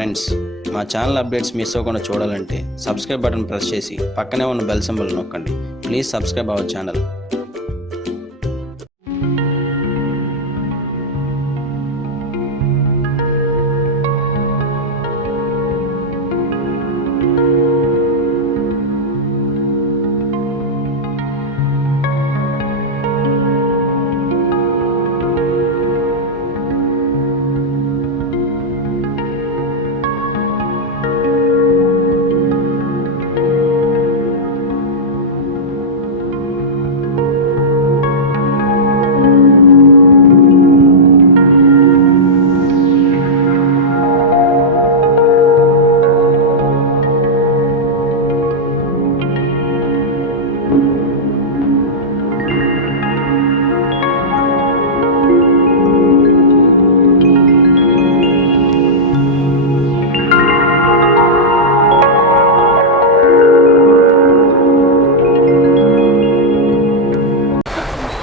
ఫ్రెండ్స్, మా channel updates miss అవ్వకుండా చూడాలంటే సబ్స్క్రైబ్ బటన్ ప్రెస్ చేసి పక్కనే ఉన్న బెల్ సింబల్ నొక్కండి. Please subscribe our channel.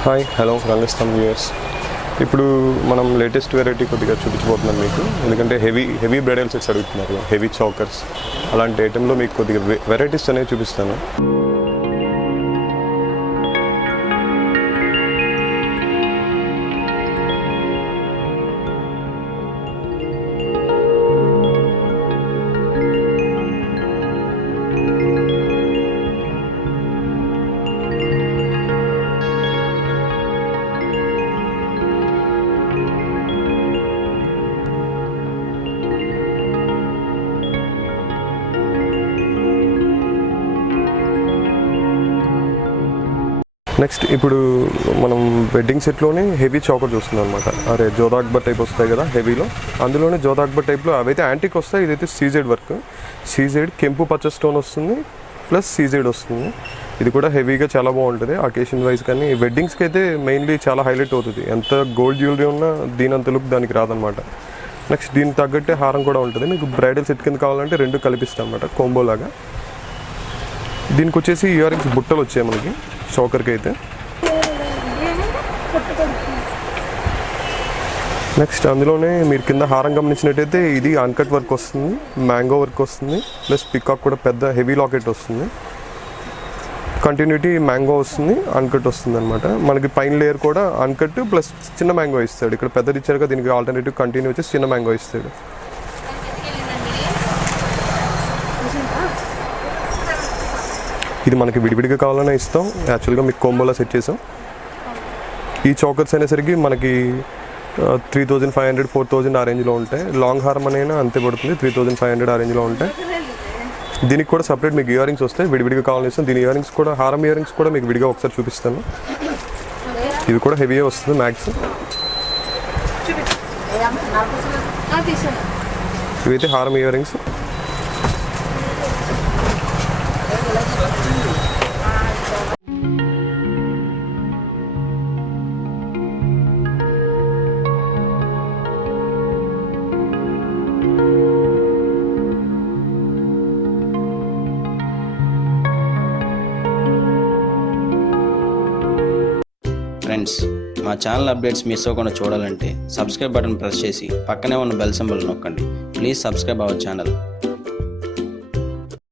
Hi, hello రంగస్థలం వ్యూయర్స్. ఇప్పుడు మనం లేటెస్ట్ వెరైటీ కొద్దిగా చూపించబోతున్నాం మీకు. ఎందుకంటే హెవీ బ్రైడల్ సెట్స్ అడుగుతున్నారు, హెవీ చౌకర్స్. అలాంటి ఐటెంలో మీకు కొద్దిగా వెరైటీస్ అనేవి చూపిస్తాను. నెక్స్ట్ ఇప్పుడు మనం వెడ్డింగ్ సెట్లోనే హెవీ చౌకర్ చూస్తున్నాం అనమాట. అరే జోధా అక్బర్ టైప్ వస్తాయి కదా హెవీలో, అందులోనే జోధా అక్బర్ టైప్లో అవైతే యాంటిక్ వస్తాయి. ఇదైతే సీజెడ్ వర్క్, సీజెడ్ కెంపు పచ్చ స్టోన్ వస్తుంది, ప్లస్ సీజెడ్ వస్తుంది. ఇది కూడా హెవీగా చాలా బాగుంటుంది అకేషన్ వైజ్. కానీ వెడ్డింగ్స్కి అయితే మెయిన్లీ చాలా హైలైట్ అవుతుంది. ఎంత గోల్డ్ జ్యువెలరీ ఉన్నా దీనంత లుక్ దానికి రాదనమాట. నెక్స్ట్ దీనికి తగ్గట్టే హారం కూడా ఉంటుంది. మీకు బ్రైడల్ సెట్ కింద కావాలంటే రెండు కలిపిస్తాం అనమాట, కోంబోలాగా. దీనికి వచ్చేసి ఇయర్ రింగ్స్ బుట్టలు వచ్చాయి మనకి చౌకర్కి అయితే. నెక్స్ట్ అందులోనే మీరు కింద హారం గమనించినట్టయితే ఇది అన్కట్ వర్క్ వస్తుంది, మ్యాంగో వర్క్ వస్తుంది, ప్లస్ పికాక్ కూడా పెద్ద హెవీ లాకెట్ వస్తుంది. కంటిన్యూటీ మ్యాంగో వస్తుంది, అన్కట్ వస్తుంది అనమాట. మనకి పైన లేయర్ కూడా అన్కట్ ప్లస్ చిన్న మ్యాంగో ఇస్తాడు. ఇక్కడ పెద్దది ఇచ్చారుగా, దీనికి ఆల్టర్నేటివ్ కంటిన్యూ వచ్చి చిన్న మ్యాంగో ఇస్తాడు. ఇది మనకి విడివిడిగా కావాలన్నా ఇస్తాం. యాక్చువల్గా మీకు కోంబోలా సెట్ చేసాం. ఈ చౌకర్స్ అనేసరికి మనకి 3500, 4000 ఆ రేంజ్లో ఉంటాయి. లాంగ్ హారం అయినా అంతే పడుతుంది, 3500 ఆ రేంజ్లో ఉంటాయి. దీనికి కూడా సపరేట్ మీకు ఇయర్ రింగ్స్ వస్తాయి, విడివిడిగా కావాలని ఇస్తాం. దీని ఇయర్ రింగ్స్ కూడా, హారం ఇయర్ రింగ్స్ కూడా మీకు విడిగా ఒకసారి చూపిస్తాను. ఇవి కూడా హెవీ వస్తుంది మ్యాక్స్. ఇవైతే హారం ఇయర్ రింగ్స్. ఫ్రెండ్స్, మా ఛానల్ అప్డేట్స్ మిస్ అవ్వకుండా చూడాలంటే సబ్స్క్రైబ్ బటన్ ప్రెస్ చేసి పక్కనే ఉన్న బెల్ సింబల్ నొక్కండి. Please subscribe our channel.